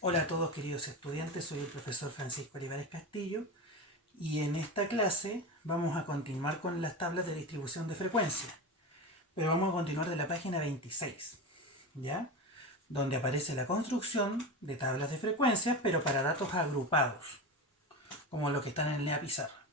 Hola a todos queridos estudiantes, soy el profesor Francisco Olivares Castillo y en esta clase vamos a continuar con las tablas de distribución de frecuencia, pero vamos a continuar de la página 26, ¿ya? Donde aparece la construcción de tablas de frecuencias, pero para datos agrupados, como los que están en la pizarra.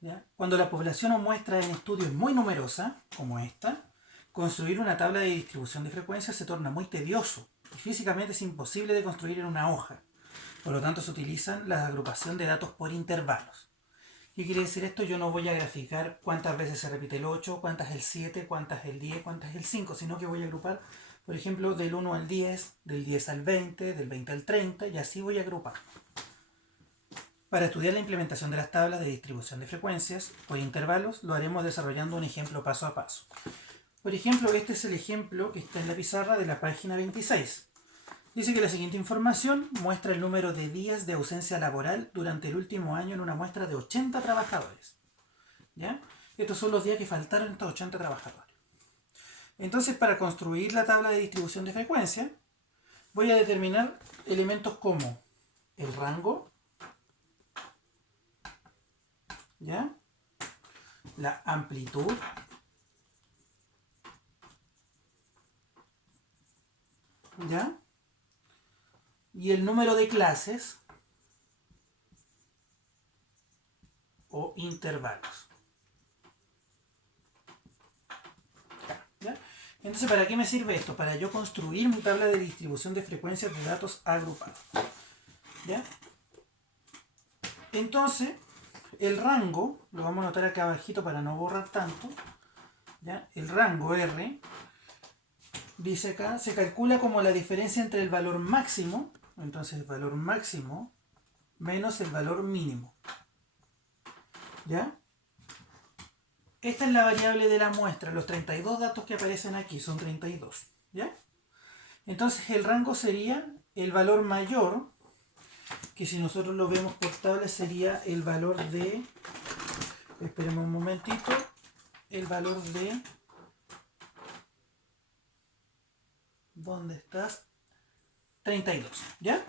¿Ya? Cuando la población o muestra en estudio es muy numerosa, como esta, construir una tabla de distribución de frecuencias se torna muy tedioso y físicamente es imposible de construir en una hoja. Por lo tanto, se utilizan la agrupación de datos por intervalos. ¿Qué quiere decir esto? Yo no voy a graficar cuántas veces se repite el 8, cuántas el 7, cuántas el 10, cuántas el 5, sino que voy a agrupar, por ejemplo, del 1 al 10, del 10 al 20, del 20 al 30, y así voy a agrupar. Para estudiar la implementación de las tablas de distribución de frecuencias por intervalos, lo haremos desarrollando un ejemplo paso a paso. Por ejemplo, este es el ejemplo que está en la pizarra de la página 26. Dice que la siguiente información muestra el número de días de ausencia laboral durante el último año en una muestra de 80 trabajadores. ¿Ya? Estos son los días que faltaron estos 80 trabajadores. Entonces, para construir la tabla de distribución de frecuencia, voy a determinar elementos como el rango, ¿ya? La amplitud, ¿ya? Y el número de clases o intervalos. ¿Ya? Entonces, ¿para qué me sirve esto? Para yo construir mi tabla de distribución de frecuencias de datos agrupados. ¿Ya? Entonces, el rango, lo vamos a anotar acá abajito para no borrar tanto, ¿ya? El rango R, dice acá, se calcula como la diferencia entre el valor máximo, entonces el valor máximo, menos el valor mínimo. ¿Ya? Esta es la variable de la muestra, los 32 datos que aparecen aquí son 32. ¿Ya? Entonces el rango sería el valor mayor, que si nosotros lo vemos por tabla sería el valor de, esperemos un momentito, el valor de, ¿dónde estás? 32, ¿ya?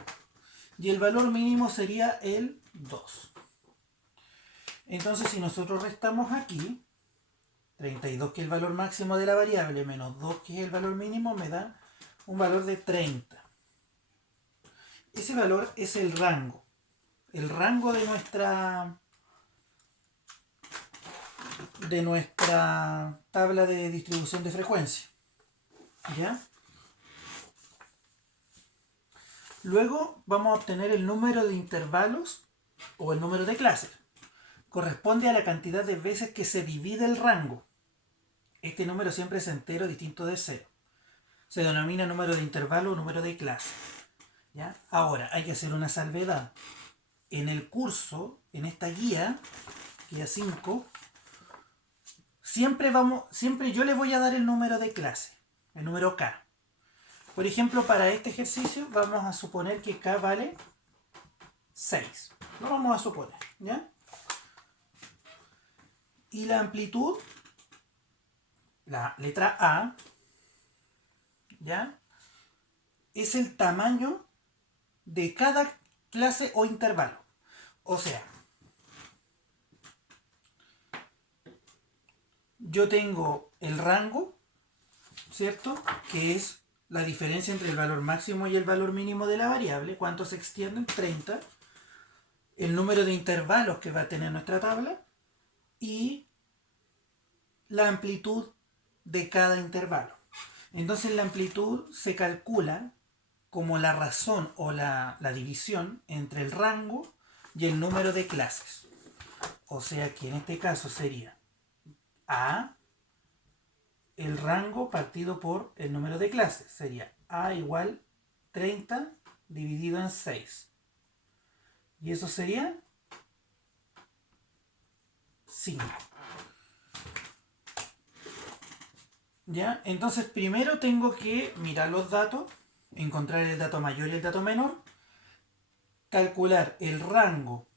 Y el valor mínimo sería el 2. Entonces si nosotros restamos aquí, 32 que es el valor máximo de la variable menos 2 que es el valor mínimo me da un valor de 30. Ese valor es el rango. El rango de nuestra tabla de distribución de frecuencia. ¿Ya? Luego vamos a obtener el número de intervalos o el número de clases. Corresponde a la cantidad de veces que se divide el rango. Este número siempre es entero, distinto de 0. Se denomina número de intervalo o número de clase. ¿Ya? Ahora, hay que hacer una salvedad. En el curso, en esta guía 5, siempre yo le voy a dar el número de clase, el número K. Por ejemplo, para este ejercicio vamos a suponer que K vale 6. Lo vamos a suponer, ¿ya? Y la amplitud, la letra A, ¿ya? Es el tamaño de cada clase o intervalo. O sea, yo tengo el rango, ¿cierto? Que es la diferencia entre el valor máximo y el valor mínimo de la variable. ¿Cuánto se extienden? 30. El número de intervalos que va a tener nuestra tabla y la amplitud de cada intervalo. Entonces la amplitud se calcula como la razón o la división entre el rango y el número de clases. O sea que en este caso sería A, el rango partido por el número de clases. Sería A igual 30 dividido en 6. Y eso sería 5. ¿Ya? Entonces primero tengo que mirar los datos, encontrar el dato mayor y el dato menor, calcular el rango,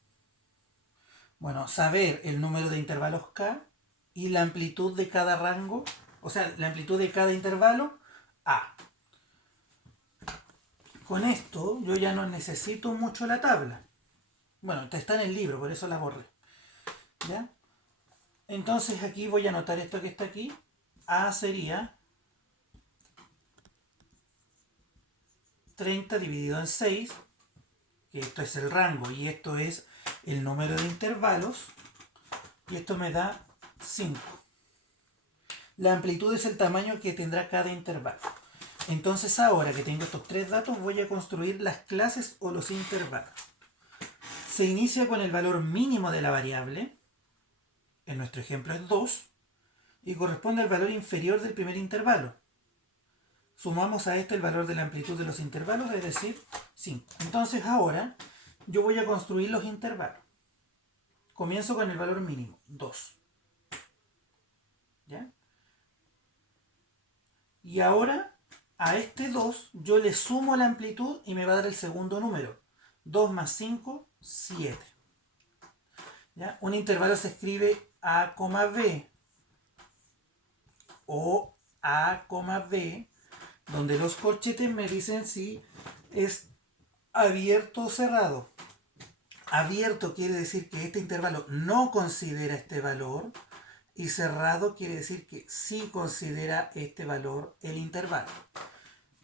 bueno, saber el número de intervalos K y la amplitud de cada rango, o sea, la amplitud de cada intervalo A. Con esto yo ya no necesito mucho la tabla. Bueno, está en el libro, por eso la borré. ¿Ya? Entonces aquí voy a anotar esto que está aquí. A sería 30 dividido en 6, que esto es el rango y esto es el número de intervalos, y esto me da 5. La amplitud es el tamaño que tendrá cada intervalo. Entonces ahora que tengo estos tres datos voy a construir las clases o los intervalos. Se inicia con el valor mínimo de la variable, en nuestro ejemplo es 2, y corresponde al valor inferior del primer intervalo. Sumamos a esto el valor de la amplitud de los intervalos, es decir, 5. Entonces ahora yo voy a construir los intervalos. Comienzo con el valor mínimo, 2. ¿Ya? Y ahora a este 2 yo le sumo la amplitud y me va a dar el segundo número. 2 más 5, 7. ¿Ya? Un intervalo se escribe A, B o A, B, donde los corchetes me dicen si es abierto o cerrado. Abierto quiere decir que este intervalo no considera este valor, y cerrado quiere decir que sí considera este valor el intervalo.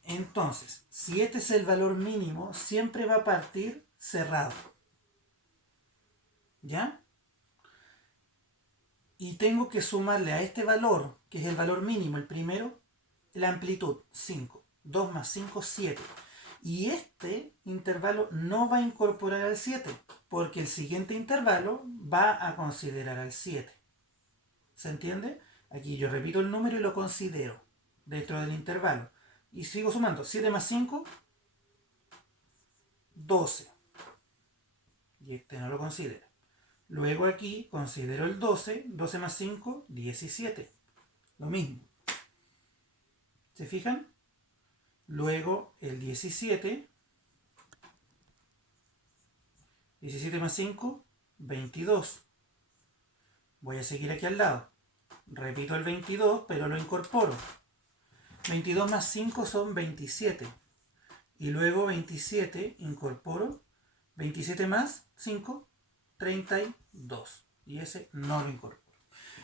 Entonces, si este es el valor mínimo, siempre va a partir cerrado. ¿Ya? Y tengo que sumarle a este valor, que es el valor mínimo, el primero, la amplitud, 5. 2 más 5, 7. Y este intervalo no va a incorporar al 7, porque el siguiente intervalo va a considerar al 7. ¿Se entiende? Aquí yo repito el número y lo considero dentro del intervalo. Y sigo sumando. 7 más 5, 12. Y este no lo considera. Luego aquí considero el 12. 12 más 5, 17. Lo mismo. ¿Se fijan? Luego el 17. 17 más 5, 22. Voy a seguir aquí al lado. Repito el 22, pero lo incorporo. 22 más 5 son 27. Y luego 27 incorporo. 27 más 5, 32. Y ese no lo incorporo.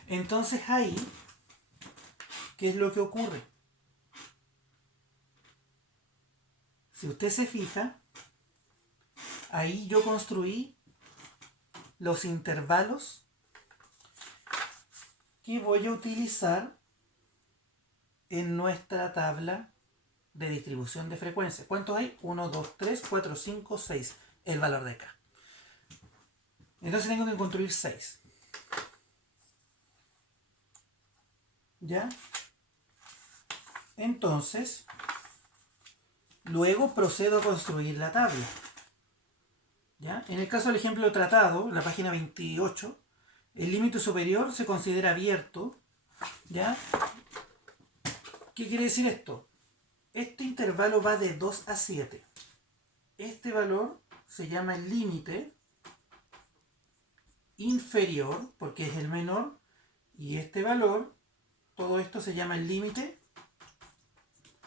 Entonces ahí, ¿qué es lo que ocurre? Si usted se fija, ahí yo construí los intervalos que voy a utilizar en nuestra tabla de distribución de frecuencia. ¿Cuántos hay? 1, 2, 3, 4, 5, 6. El valor de K. Entonces tengo que construir 6. ¿Ya? Entonces, luego procedo a construir la tabla. ¿Ya? En el caso del ejemplo tratado, la página 28, el límite superior se considera abierto. ¿Ya? ¿Qué quiere decir esto? Este intervalo va de 2 a 7. Este valor se llama el límite inferior, porque es el menor, y este valor, todo esto se llama el límite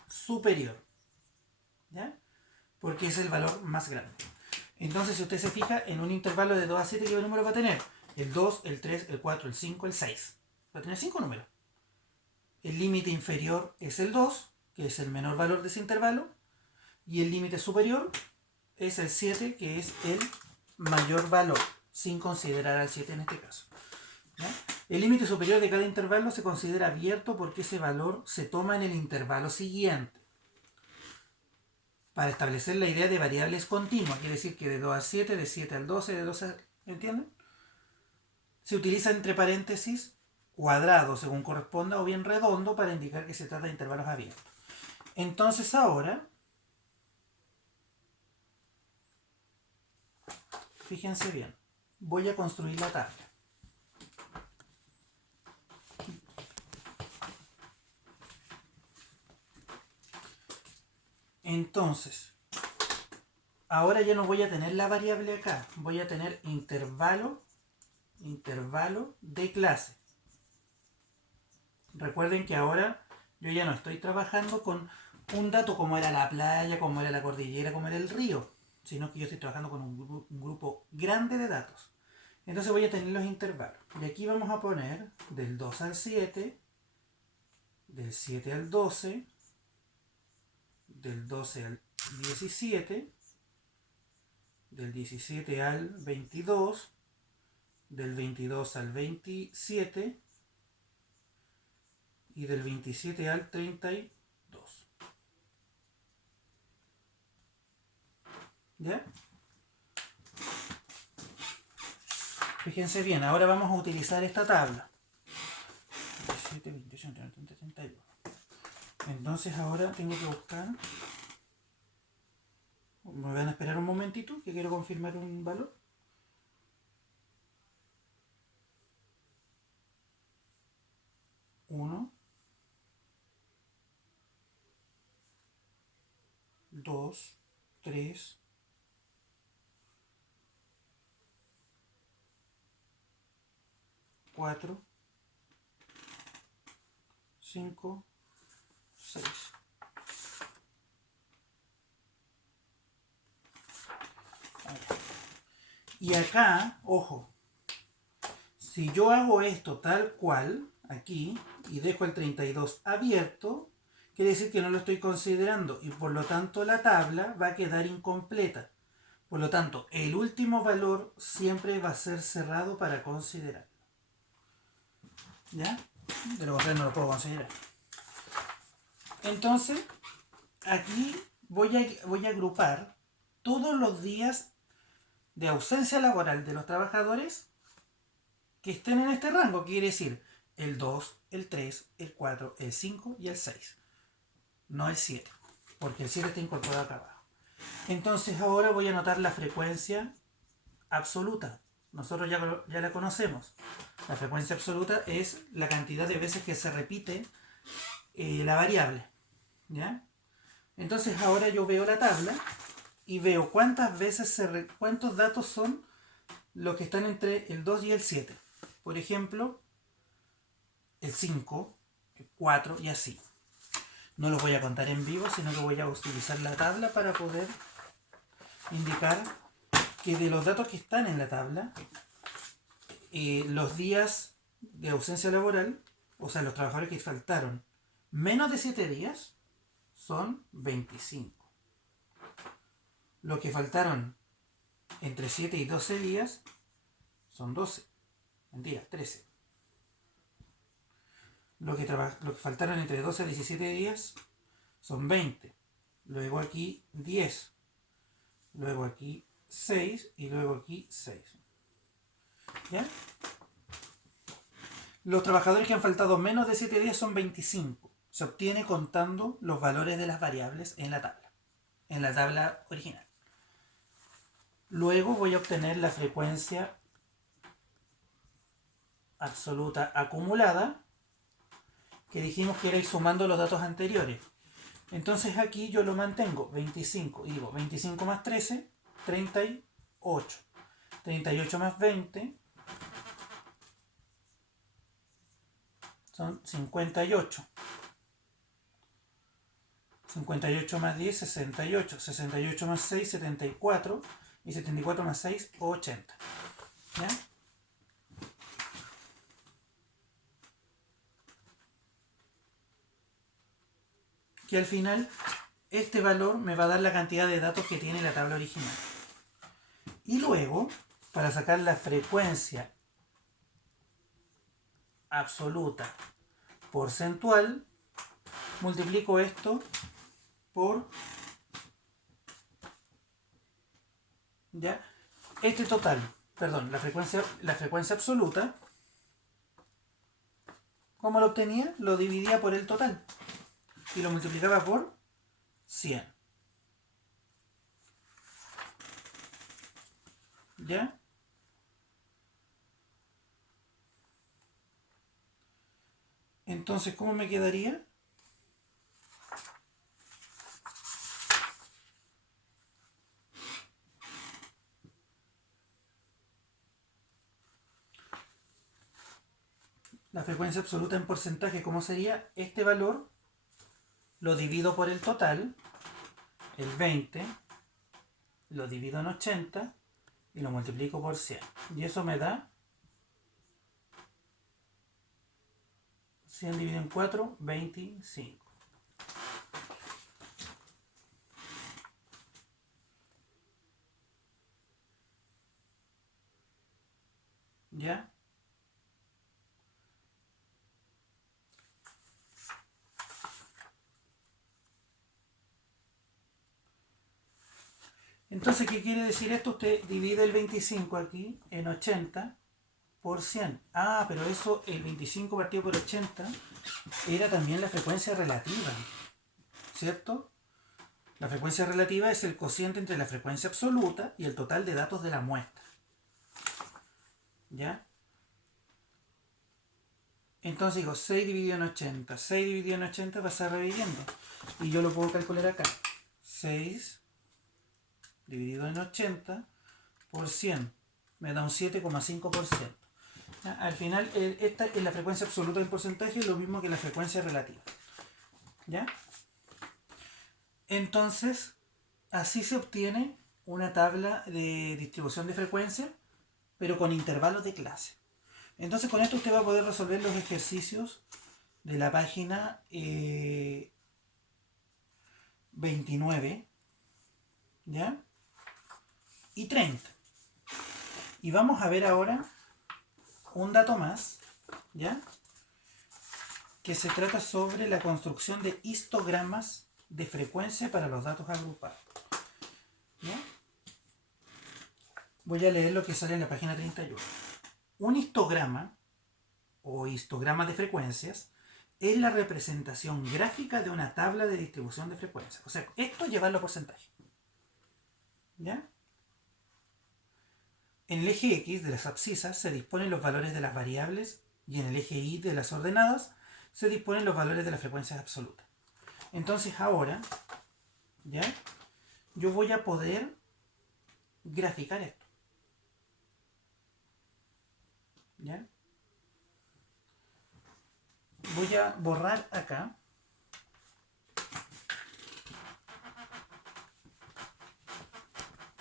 superior. ¿Ya? Porque es el valor más grande. Entonces, si usted se fija, en un intervalo de 2 a 7, ¿qué número va a tener? El 2, el 3, el 4, el 5, el 6. Va a tener 5 números. El límite inferior es el 2, que es el menor valor de ese intervalo, y el límite superior es el 7, que es el mayor valor, sin considerar al 7 en este caso. ¿Ya? El límite superior de cada intervalo se considera abierto porque ese valor se toma en el intervalo siguiente. Para establecer la idea de variables continuas, quiere decir que de 2 a 7, de 7 al 12, de 12 a... ¿Entienden? Se utiliza entre paréntesis cuadrado según corresponda o bien redondo para indicar que se trata de intervalos abiertos. Entonces ahora, fíjense bien, voy a construir la tabla. Entonces, ahora ya no voy a tener la variable acá, voy a tener intervalo de clase. Recuerden que ahora yo ya no estoy trabajando con un dato como era la playa, como era la cordillera, como era el río, sino que yo estoy trabajando con un grupo grande de datos. Entonces voy a tener los intervalos. Y aquí vamos a poner del 2 al 7, del 7 al 12, del 12 al 17, del 17 al 22, del 22 al 27 y del 27 al 32. ¿Ya? Fíjense bien, ahora vamos a utilizar esta tabla. 27, 28, 30, 31. Entonces ahora tengo que buscar. Me van a esperar un momentito que quiero confirmar un valor. Uno, dos, tres, cuatro, cinco, seis. Y acá, ojo, si yo hago esto tal cual, aquí, y dejo el 32 abierto, quiere decir que no lo estoy considerando y por lo tanto la tabla va a quedar incompleta. Por lo tanto, el último valor siempre va a ser cerrado para considerar. ¿Ya? De lo contrario no lo puedo considerar. Entonces, aquí voy a agrupar todos los días de ausencia laboral de los trabajadores que estén en este rango, quiere decir el 2, el 3, el 4, el 5 y el 6. No el 7, porque el 7 está incorporado acá abajo. Entonces ahora voy a anotar la frecuencia absoluta. Nosotros ya la conocemos. La frecuencia absoluta es la cantidad de veces que se repite la variable. ¿Ya? Entonces ahora yo veo la tabla y veo cuántos datos son los que están entre el 2 y el 7. Por ejemplo, el 5, el 4 y así. No los voy a contar en vivo, sino que voy a utilizar la tabla para poder indicar que de los datos que están en la tabla, los días de ausencia laboral, o sea, los trabajadores que faltaron menos de 7 días, son 25. Los que faltaron entre 7 y 12 días son 12. Mentira, 13. Los que faltaron entre 12 a 17 días son 20. Luego aquí 10. Luego aquí 6 y luego aquí 6. ¿Ya? Los trabajadores que han faltado menos de 7 días son 25. Se obtiene contando los valores de las variables en la tabla original. Luego voy a obtener la frecuencia absoluta acumulada, que dijimos que era ir sumando los datos anteriores. Entonces aquí yo lo mantengo 25, y digo 25 más 13, 38. 38 más 20 son 58. 58 más 10, 68. 68 más 6, 74. Y 74 más 6, 80. ¿Ya? Que al final este valor me va a dar la cantidad de datos que tiene la tabla original. Y luego, para sacar la frecuencia absoluta porcentual, multiplico esto por, ¿ya? Este total, perdón, la frecuencia absoluta, ¿cómo lo obtenía? Lo dividía por el total y lo multiplicaba por 100. ¿Ya? Entonces, ¿cómo me quedaría? La frecuencia absoluta en porcentaje, ¿cómo sería? Este valor lo divido por el total, el 20, lo divido en 80 y lo multiplico por 100. Y eso me da 100 dividido en 4, 25. ¿Ya? Entonces, ¿qué quiere decir esto? Usted divide el 25 aquí en 80 por 100. Ah, pero eso, el 25 partido por 80, era también la frecuencia relativa, ¿cierto? La frecuencia relativa es el cociente entre la frecuencia absoluta y el total de datos de la muestra. ¿Ya? Entonces digo 6 dividido en 80. 6 dividido en 80 va a estar reviviendo. Y yo lo puedo calcular acá. 6 dividido en 80 por 100. Me da un 7,5%. Al final, esta es la frecuencia absoluta del porcentaje, lo mismo que la frecuencia relativa. ¿Ya? Entonces, así se obtiene una tabla de distribución de frecuencia, pero con intervalos de clase. Entonces, con esto usted va a poder resolver los ejercicios de la página 29, ¿ya? Y 30. Y vamos a ver ahora un dato más, ¿ya? Que se trata sobre la construcción de histogramas de frecuencia para los datos agrupados. ¿Ya? Voy a leer lo que sale en la página 31. Un histograma o histograma de frecuencias es la representación gráfica de una tabla de distribución de frecuencias. O sea, esto llevarlo a porcentaje. ¿Ya? En el eje X de las abscisas se disponen los valores de las variables y en el eje Y de las ordenadas se disponen los valores de las frecuencias absolutas. Entonces ahora, ¿ya? Yo voy a poder graficar esto. ¿Ya? Voy a borrar acá.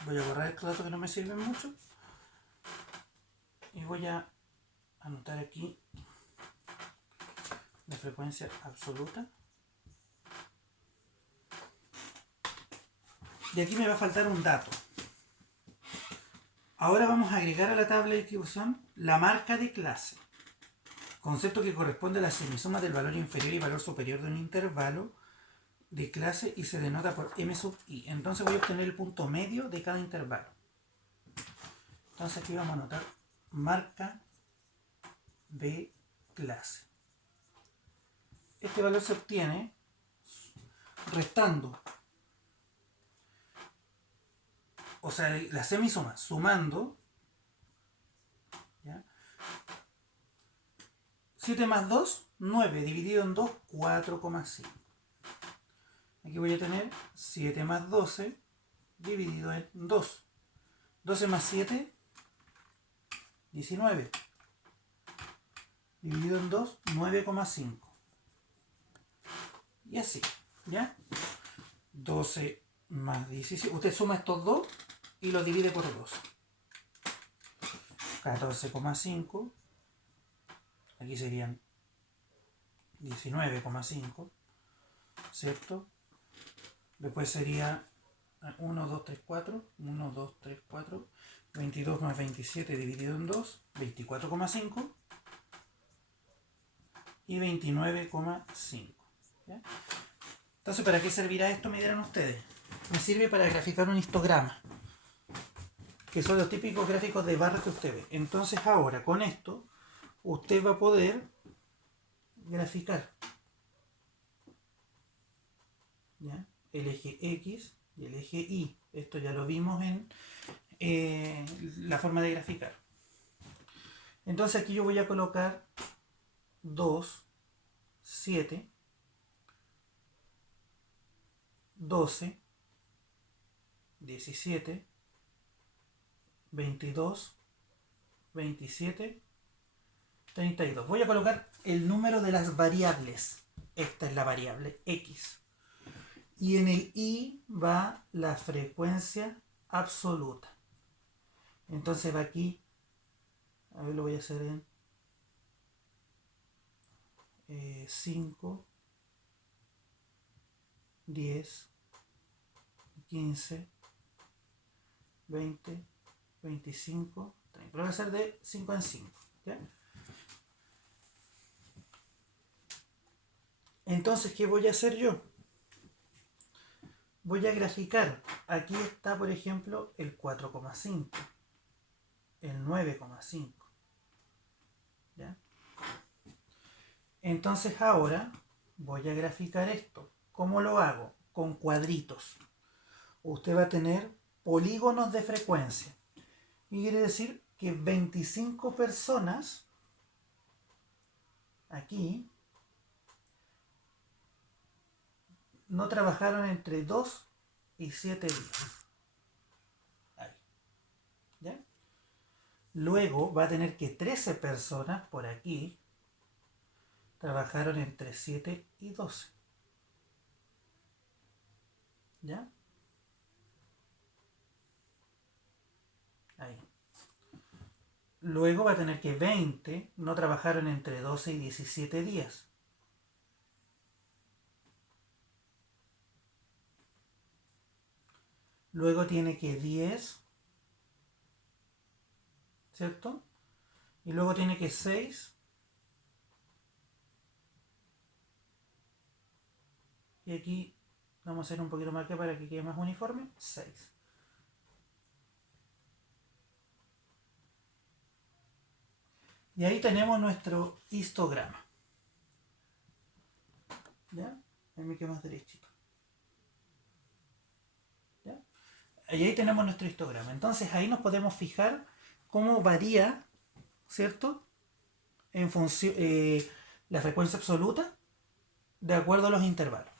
Voy a borrar estos datos que no me sirven mucho. Y voy a anotar aquí la frecuencia absoluta. Y aquí me va a faltar un dato. Ahora vamos a agregar a la tabla de distribución la marca de clase. Concepto que corresponde a la semisuma del valor inferior y valor superior de un intervalo de clase y se denota por m sub i. Entonces voy a obtener el punto medio de cada intervalo. Entonces aquí vamos a anotar marca de clase. Este valor se obtiene restando, o sea, la semisuma, sumando, ¿ya? 7 más 2, 9, dividido en 2, 4,5. Aquí voy a tener 7 más 12, dividido en 2. 12 más 7, 19. Dividido en 2, 9,5. Y así, ¿ya? 12 más 17. Usted suma estos dos y los divide por 2. 14,5. Aquí serían 19,5. ¿Cierto? Después sería 1, 2, 3, 4. 1, 2, 3, 4. 22 más 27 dividido en 2. 24,5. Y 29,5. ¿Ya? Entonces, ¿para qué servirá esto? Me dirán ustedes. Me sirve para graficar un histograma, que son los típicos gráficos de barra que usted ve. Entonces ahora, con esto, usted va a poder graficar, ¿ya? El eje X y el eje Y. Esto ya lo vimos en la forma de graficar. Entonces aquí yo voy a colocar 2, 7, 12, 17, 22, 27, 32. Voy a colocar el número de las variables. Esta es la variable X. Y en el I va la frecuencia absoluta. Entonces va aquí, a ver, lo voy a hacer en 5, 10, 15, 20, 25, 30. Pero va a ser de 5 en 5. ¿Ya? Entonces, ¿qué voy a hacer yo? Voy a graficar. Aquí está, por ejemplo, el 4,5, el 9,5. ¿Ya? Entonces ahora voy a graficar esto. ¿Cómo lo hago? Con cuadritos. Usted va a tener polígonos de frecuencia. Y quiere decir que 25 personas aquí no trabajaron entre 2 y 7 días. Ahí. ¿Ya? Luego va a tener que 13 personas por aquí trabajaron entre 7 y 12. ¿Ya? Ahí. Luego va a tener que 20 no trabajaron entre 12 y 17 días. Luego tiene que 10, ¿cierto? Y luego tiene que 6. Y aquí vamos a hacer un poquito más que para que quede más uniforme. 6. Y ahí tenemos nuestro histograma. ¿Ya? Ahí me queda más derechito. ¿Ya? Y ahí tenemos nuestro histograma. Entonces ahí nos podemos fijar cómo varía, ¿cierto? En función la frecuencia absoluta de acuerdo a los intervalos.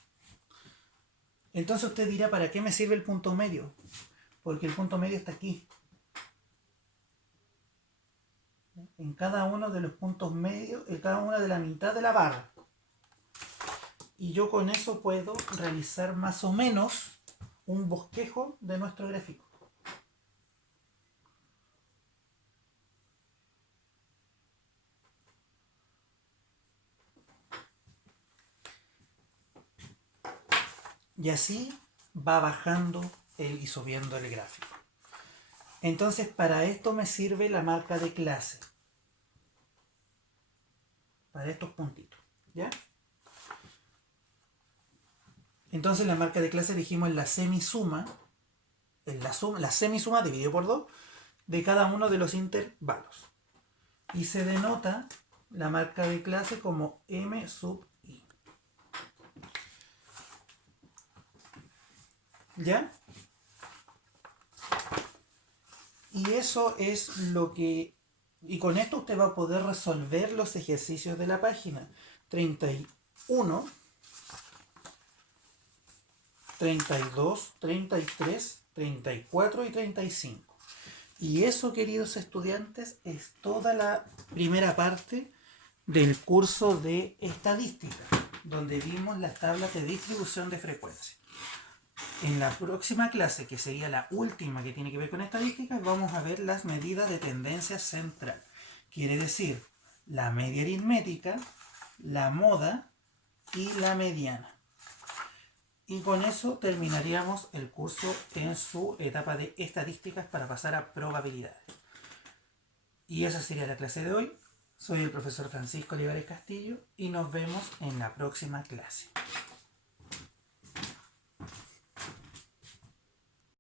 Entonces usted dirá, ¿para qué me sirve el punto medio? Porque el punto medio está aquí. En cada uno de los puntos medios, en cada una de la mitad de la barra. Y yo con eso puedo realizar más o menos un bosquejo de nuestro gráfico. Y así va bajando y subiendo el gráfico. Entonces para esto me sirve la marca de clase. Para estos puntitos. ¿Ya? Entonces la marca de clase dijimos en la semisuma. La semisuma dividido por 2 de cada uno de los intervalos. Y se denota la marca de clase como M sub I. ¿Ya? Y eso es lo que... Y con esto usted va a poder resolver los ejercicios de la página 31, 32, 33, 34 y 35. Y eso, queridos estudiantes, es toda la primera parte del curso de estadística, donde vimos las tablas de distribución de frecuencia. En la próxima clase, que sería la última que tiene que ver con estadísticas, vamos a ver las medidas de tendencia central. Quiere decir, la media aritmética, la moda y la mediana. Y con eso terminaríamos el curso en su etapa de estadísticas para pasar a probabilidades. Y esa sería la clase de hoy. Soy el profesor Francisco Olivares Castillo y nos vemos en la próxima clase.